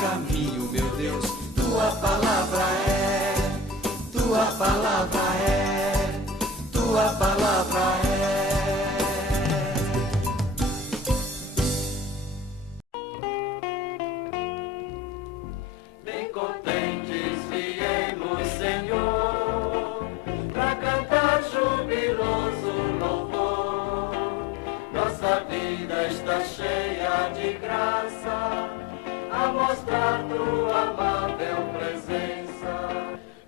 caminho, meu Deus. Tua palavra é, tua palavra é, tua palavra é. Bem contentes viemos, Senhor, pra cantar jubiloso louvor. Nossa vida está cheia de graça, a mostrar tua amável presença.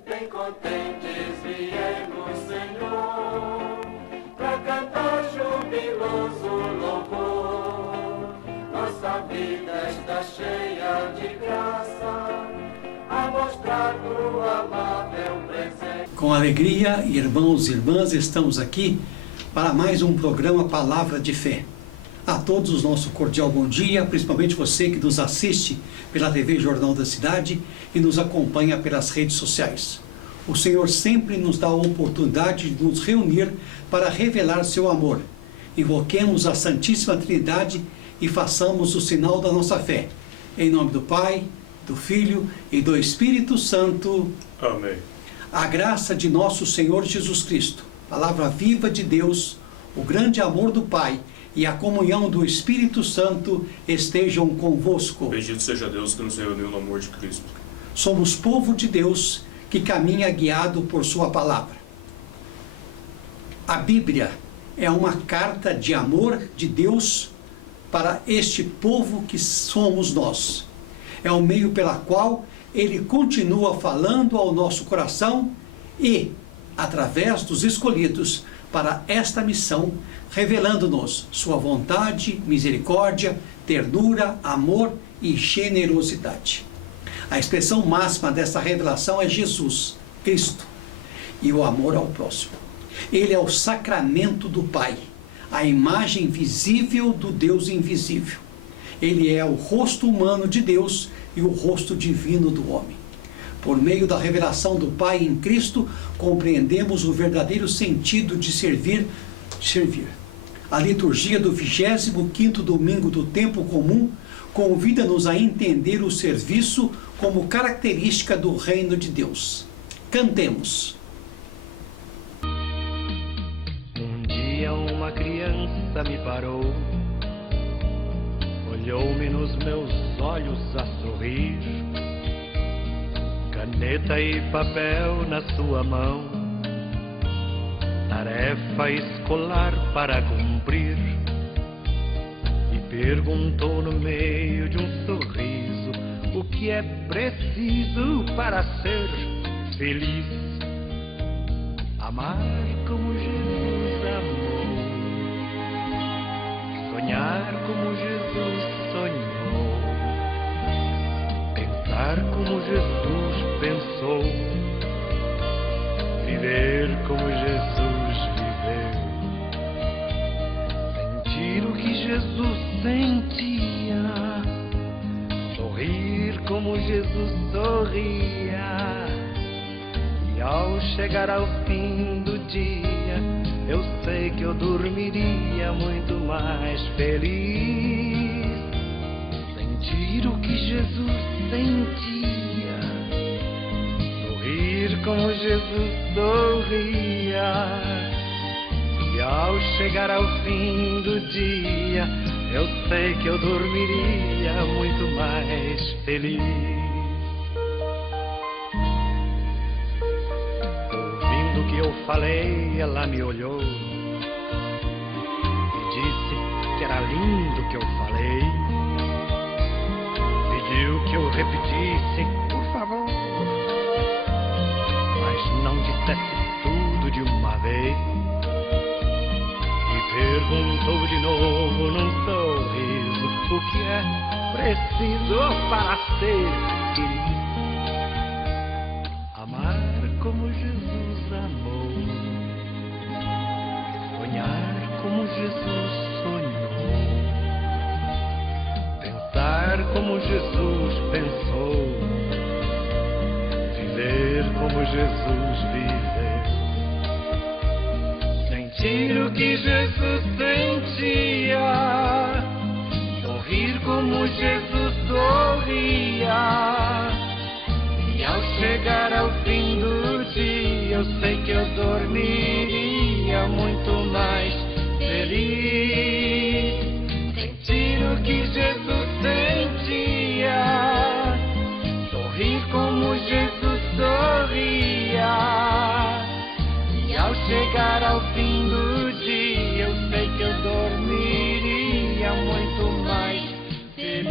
Bem contentes viemos, Senhor, pra cantar jubiloso louvor. Nossa vida está cheia de graça, a mostrar tua amável presença. Com alegria, irmãos e irmãs, estamos aqui para mais um programa Palavra de Fé. A todos nosso cordial bom dia, principalmente você que nos assiste pela TV Jornal da Cidade e nos acompanha pelas redes sociais. O Senhor sempre nos dá a oportunidade de nos reunir para revelar seu amor. Invoquemos a Santíssima Trindade e façamos o sinal da nossa fé. Em nome do Pai, do Filho e do Espírito Santo. Amém. A graça de nosso Senhor Jesus Cristo, palavra viva de Deus, o grande amor do Pai e a comunhão do Espírito Santo estejam convosco. Bendito seja Deus que nos reuniu no amor de Cristo. Somos povo de Deus que caminha guiado por sua palavra. A Bíblia é uma carta de amor de Deus para este povo que somos nós. É o meio pela qual Ele continua falando ao nosso coração e, através dos escolhidos para esta missão, revelando-nos sua vontade, misericórdia, ternura, amor e generosidade. A expressão máxima dessa revelação é Jesus, Cristo, e o amor ao próximo. Ele é o sacramento do Pai, a imagem visível do Deus invisível. Ele é o rosto humano de Deus e o rosto divino do homem. Por meio da revelação do Pai em Cristo, compreendemos o verdadeiro sentido de servir. A liturgia do 25º domingo do tempo comum convida-nos a entender o serviço como característica do reino de Deus. Cantemos. Um dia uma criança me parou, olhou-me nos meus olhos a sorrir, caneta e papel na sua mão, tarefa escolar para cumprir, e perguntou no meio de um sorriso o que é preciso para ser feliz. Amar como Jesus amou, sonhar como Jesus sonhou, pensar como Jesus pensou, viver como Jesus viveu, sentir o que Jesus sentia, sorrir como Jesus sorria, e ao chegar ao fim do dia, eu sei que eu dormiria muito mais feliz. Sentir o que Jesus sentia, sorrir como Jesus sorria, e ao chegar ao fim do dia, eu sei que eu dormiria muito mais feliz. Ouvindo o que eu falei, ela me olhou e disse que era lindo o que eu falei. Pediu que eu repetisse, por favor, mas não dissesse tudo de uma vez. E perguntou de novo num sorriso o que é preciso para ser feliz. Amar como Jesus amou, sonhar como Jesus sonhou, pensar como Jesus pensou, viver como Jesus viveu, sentir o que Jesus sentia, sorrir como Jesus sorria, eu sei que eu dormiria muito mais feliz. Sentir o que Jesus sentia, sorrir como Jesus sorria. E ao chegar ao fim do dia, eu sei que eu dormiria muito mais feliz.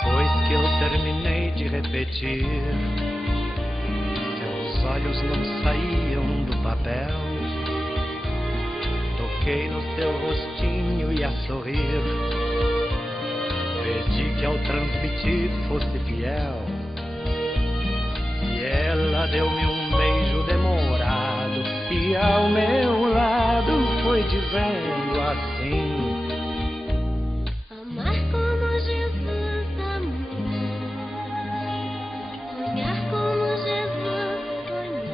Depois que eu terminei de repetir, seus olhos não saíam do papel. Toquei no seu rostinho e a sorrir, pedi que ao transmitir fosse fiel. E ela deu-me um beijo demorado e ao meu lado foi dizendo assim: amar como Jesus amou, sonhar como Jesus sonhou,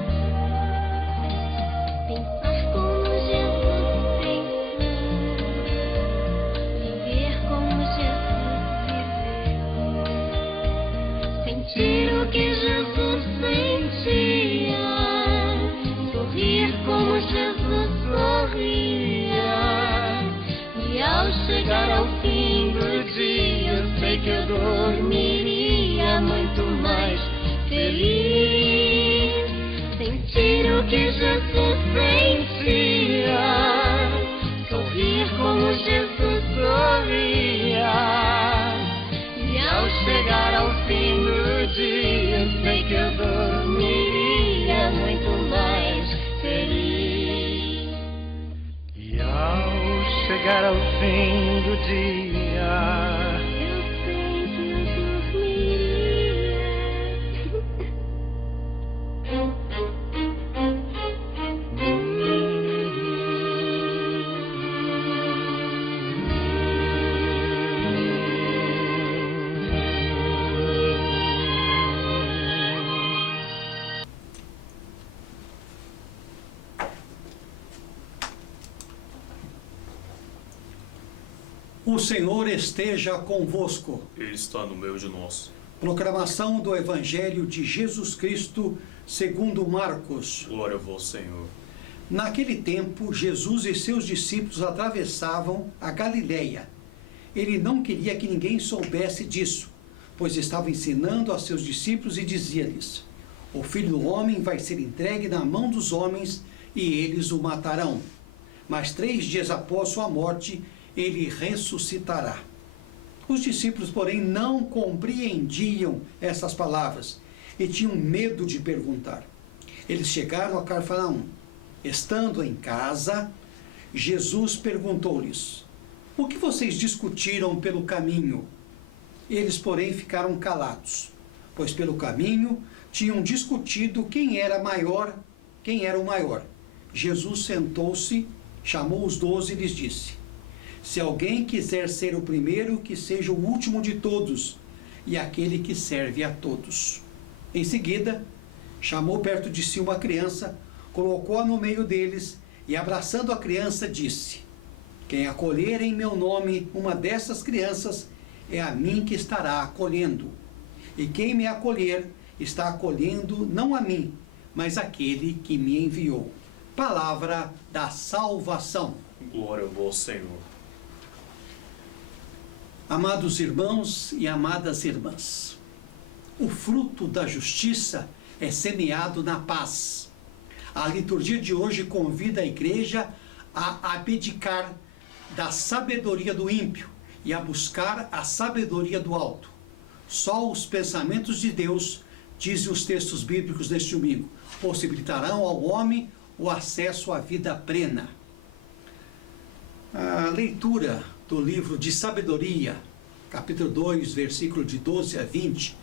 pensar como Jesus pensou, viver como Jesus viveu, sentir o que Jesus sentia, sorrir como Jesus sorria. E ao chegar ao fim do dia, eu sei que eu dormiria muito mais feliz. Sentir o que Jesus sentia, sorrir como Jesus sorria. E ao chegar ao fim do dia, eu sei que eu dormiria muito mais feliz. E ao chegar ao fim do dia, Eu sei que eu dormiria. O Senhor esteja convosco. Ele está no meio de nós. Proclamação do Evangelho de Jesus Cristo segundo Marcos. Glória a vós, Senhor. Naquele tempo, Jesus e seus discípulos atravessavam a Galileia. Ele não queria que ninguém soubesse disso, pois estava ensinando a seus discípulos e dizia-lhes: o Filho do Homem vai ser entregue na mão dos homens e eles o matarão. Mas 3 dias após sua morte, ele ressuscitará. Os discípulos, porém, não compreendiam essas palavras e tinham medo de perguntar. Eles chegaram a Cafarnaum. Estando em casa, Jesus perguntou-lhes: o que vocês discutiram pelo caminho? Eles, porém, ficaram calados, pois pelo caminho tinham discutido quem era o maior. Jesus sentou-se, chamou os 12 e lhes disse: se alguém quiser ser o primeiro, que seja o último de todos e aquele que serve a todos. Em seguida, chamou perto de si uma criança, colocou-a no meio deles e, abraçando a criança, disse: quem acolher em meu nome uma dessas crianças, é a mim que estará acolhendo. E quem me acolher, está acolhendo não a mim, mas aquele que me enviou. Palavra da salvação. Glória a vós, Senhor. Amados irmãos e amadas irmãs, o fruto da justiça é semeado na paz. A liturgia de hoje convida a igreja a abdicar da sabedoria do ímpio e a buscar a sabedoria do alto. Só os pensamentos de Deus, dizem os textos bíblicos deste domingo, possibilitarão ao homem o acesso à vida plena. A leitura do livro de Sabedoria, capítulo 2, versículo de 12 a 20,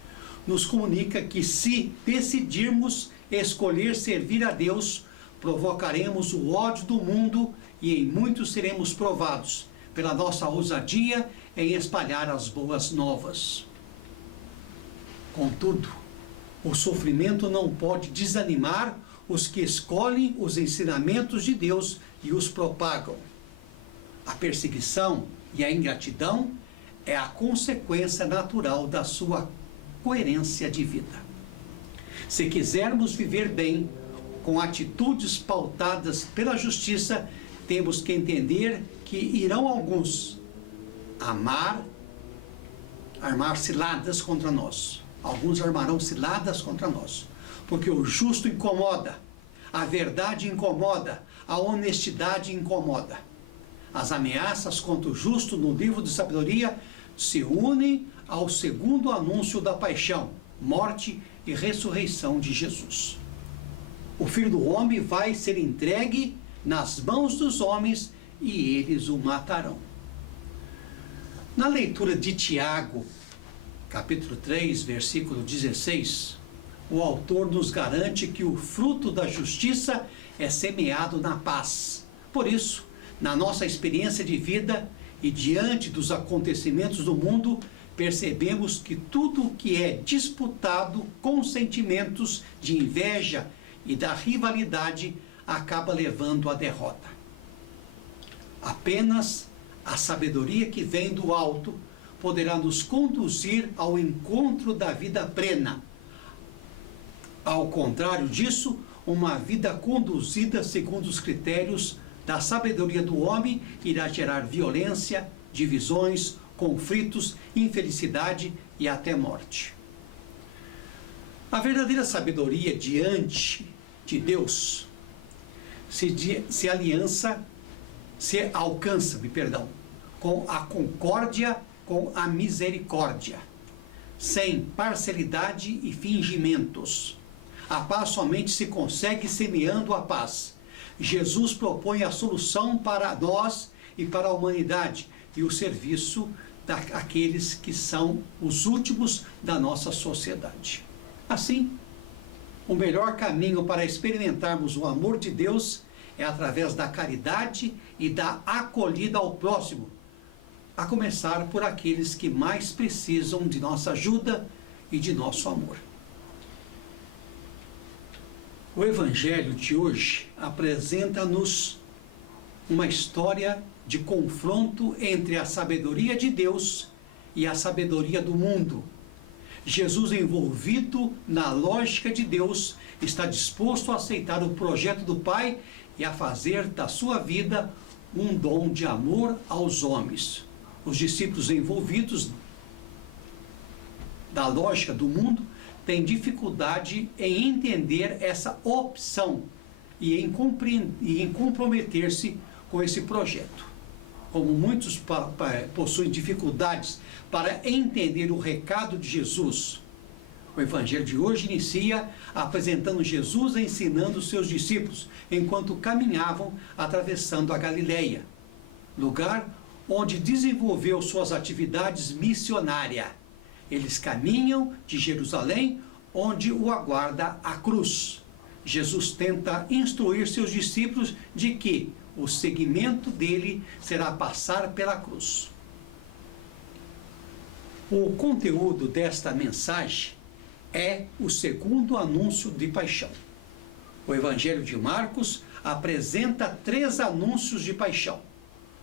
nos comunica que se decidirmos escolher servir a Deus, provocaremos o ódio do mundo e em muitos seremos provados pela nossa ousadia em espalhar as boas novas. Contudo, o sofrimento não pode desanimar os que escolhem os ensinamentos de Deus e os propagam. A perseguição e a ingratidão é a consequência natural da sua coerência de vida. Se quisermos viver bem, com atitudes pautadas pela justiça, temos que entender que irão alguns armar ciladas contra nós. Alguns armarão ciladas contra nós, porque o justo incomoda, a verdade incomoda, a honestidade incomoda. As ameaças contra o justo no livro de sabedoria se unem ao segundo anúncio da paixão, morte e ressurreição de Jesus. O Filho do Homem vai ser entregue nas mãos dos homens e eles o matarão. Na leitura de Tiago, capítulo 3, versículo 16, o autor nos garante que o fruto da justiça é semeado na paz. Por isso, na nossa experiência de vida e diante dos acontecimentos do mundo, percebemos que tudo que é disputado com sentimentos de inveja e da rivalidade acaba levando à derrota. Apenas a sabedoria que vem do alto poderá nos conduzir ao encontro da vida plena. Ao contrário disso, uma vida conduzida segundo os critérios da sabedoria do homem irá gerar violência, divisões, conflitos, infelicidade e até morte. A verdadeira sabedoria diante de Deus se alcança com a concórdia, com a misericórdia, sem parcialidade e fingimentos. A paz somente se consegue semeando a paz. Jesus propõe a solução para nós e para a humanidade e o serviço daqueles que são os últimos da nossa sociedade. Assim, o melhor caminho para experimentarmos o amor de Deus é através da caridade e da acolhida ao próximo, a começar por aqueles que mais precisam de nossa ajuda e de nosso amor. O Evangelho de hoje apresenta-nos uma história de confronto entre a sabedoria de Deus e a sabedoria do mundo. Jesus, envolvido na lógica de Deus, está disposto a aceitar o projeto do Pai e a fazer da sua vida um dom de amor aos homens. Os discípulos envolvidos da lógica do mundo têm dificuldade em entender essa opção e em comprometer-se com esse projeto. Como muitos possuem dificuldades para entender o recado de Jesus, o Evangelho de hoje inicia apresentando Jesus ensinando seus discípulos enquanto caminhavam atravessando a Galileia, lugar onde desenvolveu suas atividades missionárias. Eles caminham de Jerusalém, onde o aguarda a cruz. Jesus tenta instruir seus discípulos de que o seguimento dele será passar pela cruz. O conteúdo desta mensagem é o segundo anúncio de paixão. O Evangelho de Marcos apresenta 3 anúncios de paixão,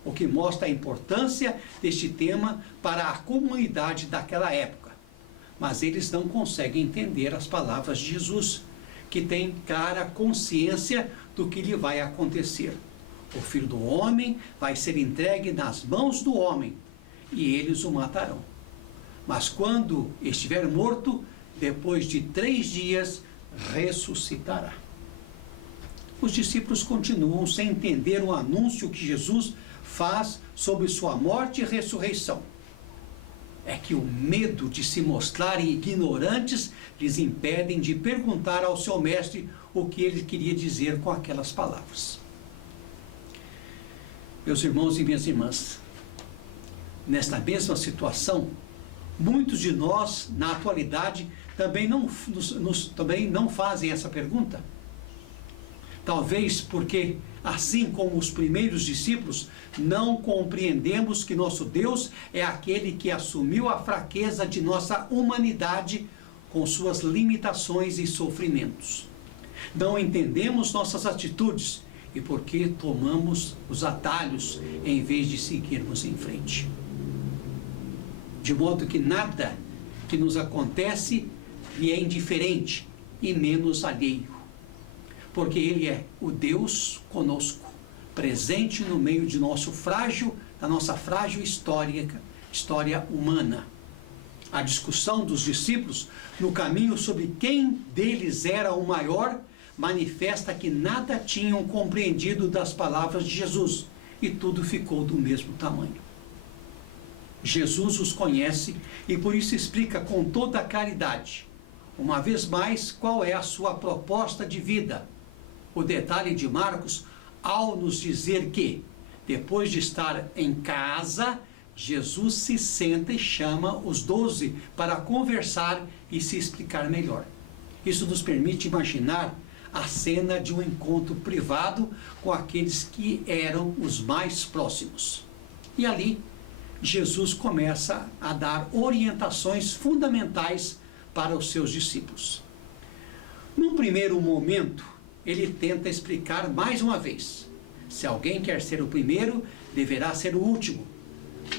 o que mostra a importância deste tema para a comunidade daquela época. Mas eles não conseguem entender as palavras de Jesus, que tem clara consciência do que lhe vai acontecer. O Filho do Homem vai ser entregue nas mãos do homem, e eles o matarão. Mas quando estiver morto, depois de 3 dias, ressuscitará. Os discípulos continuam sem entender o anúncio que Jesus faz sobre sua morte e ressurreição. É que o medo de se mostrarem ignorantes lhes impedem de perguntar ao seu mestre o que ele queria dizer com aquelas palavras. Meus irmãos e minhas irmãs, nesta mesma situação, muitos de nós, na atualidade, também não fazem essa pergunta. Talvez porque, assim como os primeiros discípulos, não compreendemos que nosso Deus é aquele que assumiu a fraqueza de nossa humanidade com suas limitações e sofrimentos. Não entendemos nossas atitudes e porque tomamos os atalhos em vez de seguirmos em frente. De modo que nada que nos acontece lhe é indiferente e menos alheio, porque Ele é o Deus conosco, presente no meio de da nossa frágil história humana. A discussão dos discípulos no caminho sobre quem deles era o maior manifesta que nada tinham compreendido das palavras de Jesus e tudo ficou do mesmo tamanho. Jesus os conhece e por isso explica com toda a claridade, uma vez mais, qual é a sua proposta de vida. O detalhe de Marcos, ao nos dizer que, depois de estar em casa, Jesus se senta e chama os 12 para conversar e se explicar melhor. Isso nos permite imaginar a cena de um encontro privado com aqueles que eram os mais próximos. E ali, Jesus começa a dar orientações fundamentais para os seus discípulos. Num primeiro momento, ele tenta explicar mais uma vez: se alguém quer ser o primeiro, deverá ser o último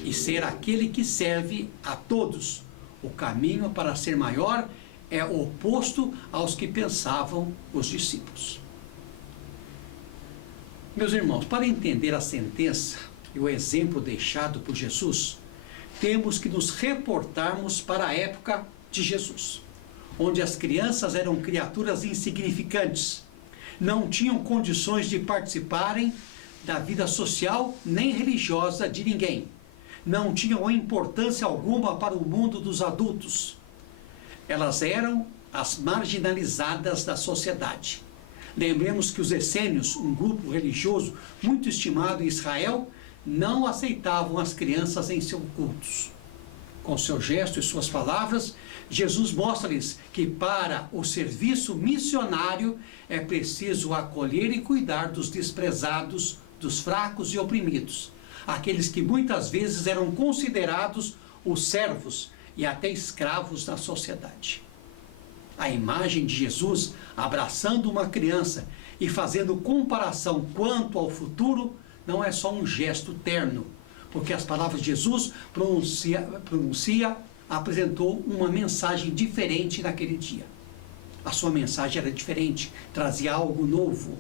e ser aquele que serve a todos. O caminho para ser maior é oposto aos que pensavam os discípulos. Meus irmãos, para entender a sentença e o exemplo deixado por Jesus, temos que nos reportarmos para a época de Jesus, onde as crianças eram criaturas insignificantes, não tinham condições de participarem da vida social nem religiosa de ninguém, não tinham importância alguma para o mundo dos adultos. Elas eram as marginalizadas da sociedade. Lembremos que os essênios, um grupo religioso muito estimado em Israel, não aceitavam as crianças em seus cultos. Com seu gesto e suas palavras, Jesus mostra-lhes que para o serviço missionário é preciso acolher e cuidar dos desprezados, dos fracos e oprimidos, aqueles que muitas vezes eram considerados os servos e até escravos da sociedade. A imagem de Jesus abraçando uma criança e fazendo comparação quanto ao futuro não é só um gesto terno, porque as palavras de Jesus apresentou uma mensagem diferente naquele dia. A sua mensagem era diferente, trazia algo novo.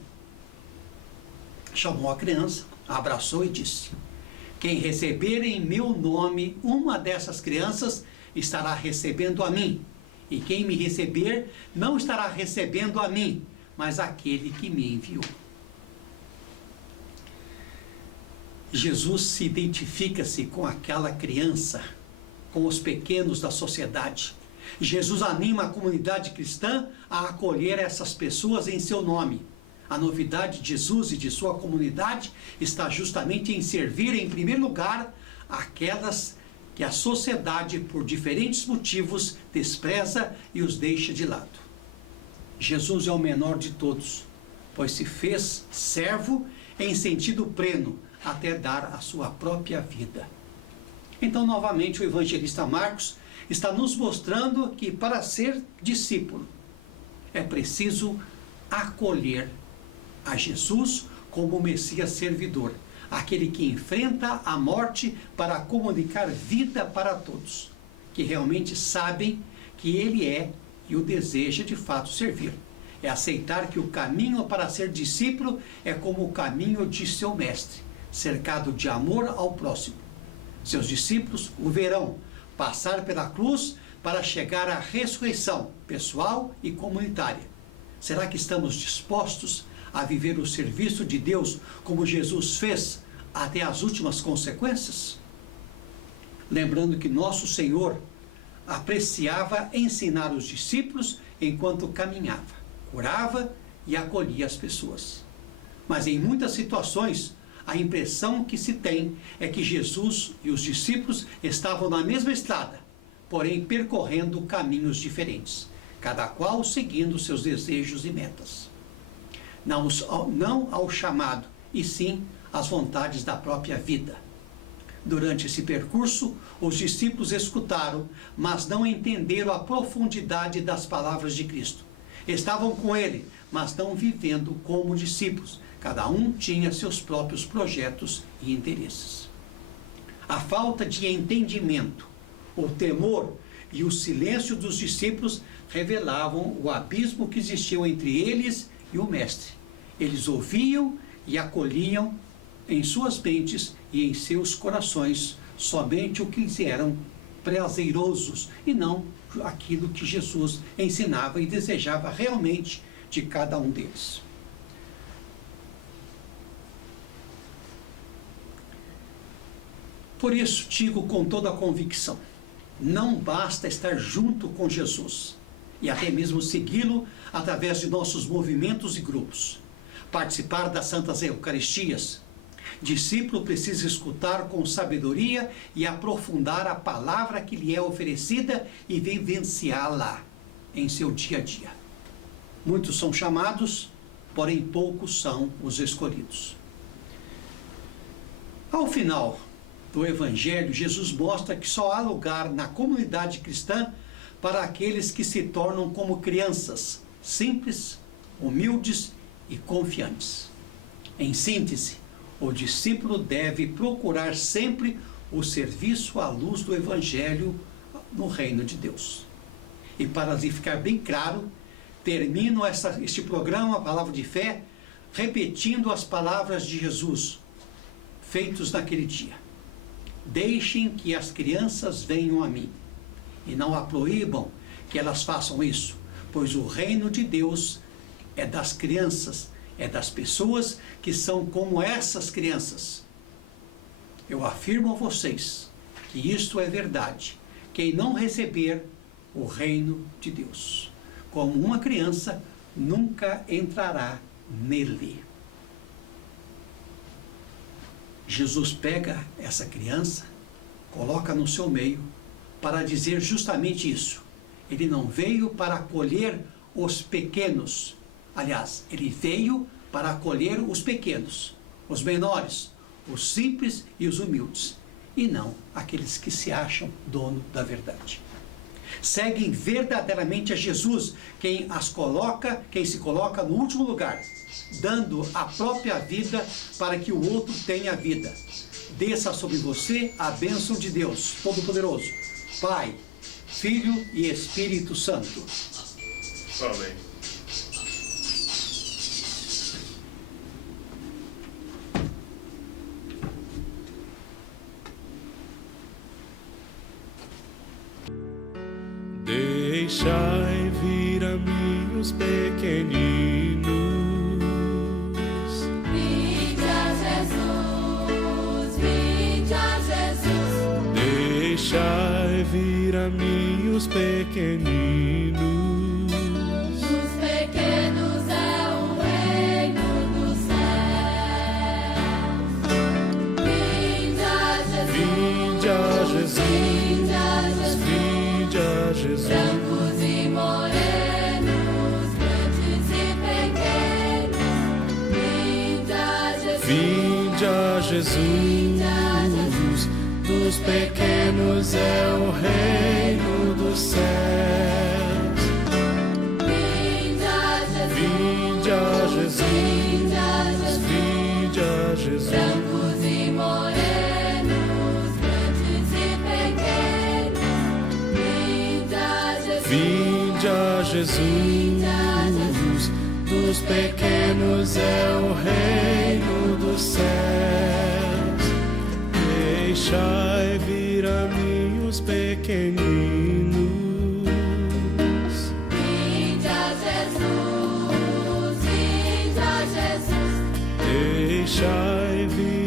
Chamou a criança, a abraçou e disse: quem receber em meu nome uma dessas crianças estará recebendo a mim, e quem me receber não estará recebendo a mim, mas aquele que me enviou. Jesus se identifica-se com aquela criança, com os pequenos da sociedade. Jesus anima a comunidade cristã a acolher essas pessoas em seu nome. A novidade de Jesus e de sua comunidade está justamente em servir, em primeiro lugar, aquelas que a sociedade, por diferentes motivos, despreza e os deixa de lado. Jesus é o menor de todos, pois se fez servo em sentido pleno, até dar a sua própria vida. Então, novamente, o evangelista Marcos está nos mostrando que para ser discípulo é preciso acolher a Jesus como o Messias servidor, aquele que enfrenta a morte para comunicar vida para todos, que realmente sabem que ele é e o deseja de fato servir. É aceitar que o caminho para ser discípulo é como o caminho de seu mestre, cercado de amor ao próximo. Seus discípulos o verão passar pela cruz para chegar à ressurreição pessoal e comunitária. Será que estamos dispostos a viver o serviço de Deus como Jesus fez até as últimas consequências? Lembrando que nosso Senhor apreciava ensinar os discípulos enquanto caminhava, curava e acolhia as pessoas. Mas em muitas situações, a impressão que se tem é que Jesus e os discípulos estavam na mesma estrada, porém percorrendo caminhos diferentes, cada qual seguindo seus desejos e metas. Não ao chamado, e sim às vontades da própria vida. Durante esse percurso, os discípulos escutaram, mas não entenderam a profundidade das palavras de Cristo. Estavam com ele, mas não vivendo como discípulos. Cada um tinha seus próprios projetos e interesses. A falta de entendimento, o temor e o silêncio dos discípulos revelavam o abismo que existiu entre eles e o Mestre. Eles ouviam e acolhiam em suas mentes e em seus corações somente o que lhes eram prazerosos e não aquilo que Jesus ensinava e desejava realmente de cada um deles. Por isso, digo com toda a convicção, não basta estar junto com Jesus e até mesmo segui-lo através de nossos movimentos e grupos, participar das Santas Eucaristias. Discípulo precisa escutar com sabedoria e aprofundar a palavra que lhe é oferecida e vivenciá-la em seu dia a dia. Muitos são chamados, porém poucos são os escolhidos. Ao final do Evangelho, Jesus mostra que só há lugar na comunidade cristã para aqueles que se tornam como crianças, simples, humildes e confiantes. Em síntese, o discípulo deve procurar sempre o serviço à luz do Evangelho no reino de Deus. E para lhe ficar bem claro, termino este programa, a Palavra de Fé, repetindo as palavras de Jesus, feitos naquele dia. Deixem que as crianças venham a mim, e não a proíbam que elas façam isso, pois o reino de Deus é das crianças, é das pessoas que são como essas crianças. Eu afirmo a vocês que isto é verdade. Quem não receber o reino de Deus como uma criança, nunca entrará nele. Jesus pega essa criança, coloca no seu meio, para dizer justamente isso. Ele não veio para acolher os pequenos. Aliás, ele veio para acolher os pequenos, os menores, os simples e os humildes, e não aqueles que se acham dono da verdade. Seguem verdadeiramente a Jesus, quem se coloca no último lugar, dando a própria vida para que o outro tenha vida. Desça sobre você a bênção de Deus Todo-Poderoso, Pai, Filho e Espírito Santo. Amém. Deixai vir a mim os pequeninos. Vinde a Jesus, vinde a Jesus. Deixai vir a mim os pequeninos. Os pequenos é o reino dos céus. Vinde a Jesus, Vinde a Jesus, vinde a Jesus. vinde a Jesus. Brancos e morenos, grandes e pequenos, vinde a Jesus. Vinde a Jesus, dos pequenos é o reino dos céus. Vinde a Jesus, Vinde a Jesus, vinde a Jesus. vinde a Jesus. Brancos e morenos, grandes e pequenos, vinde a Jesus. Vinde a Jesus, dos pequenos é o reino dos céus. Deixai vir a mim os pequeninos. Vinde a Jesus, vinde a Jesus. Deixai vir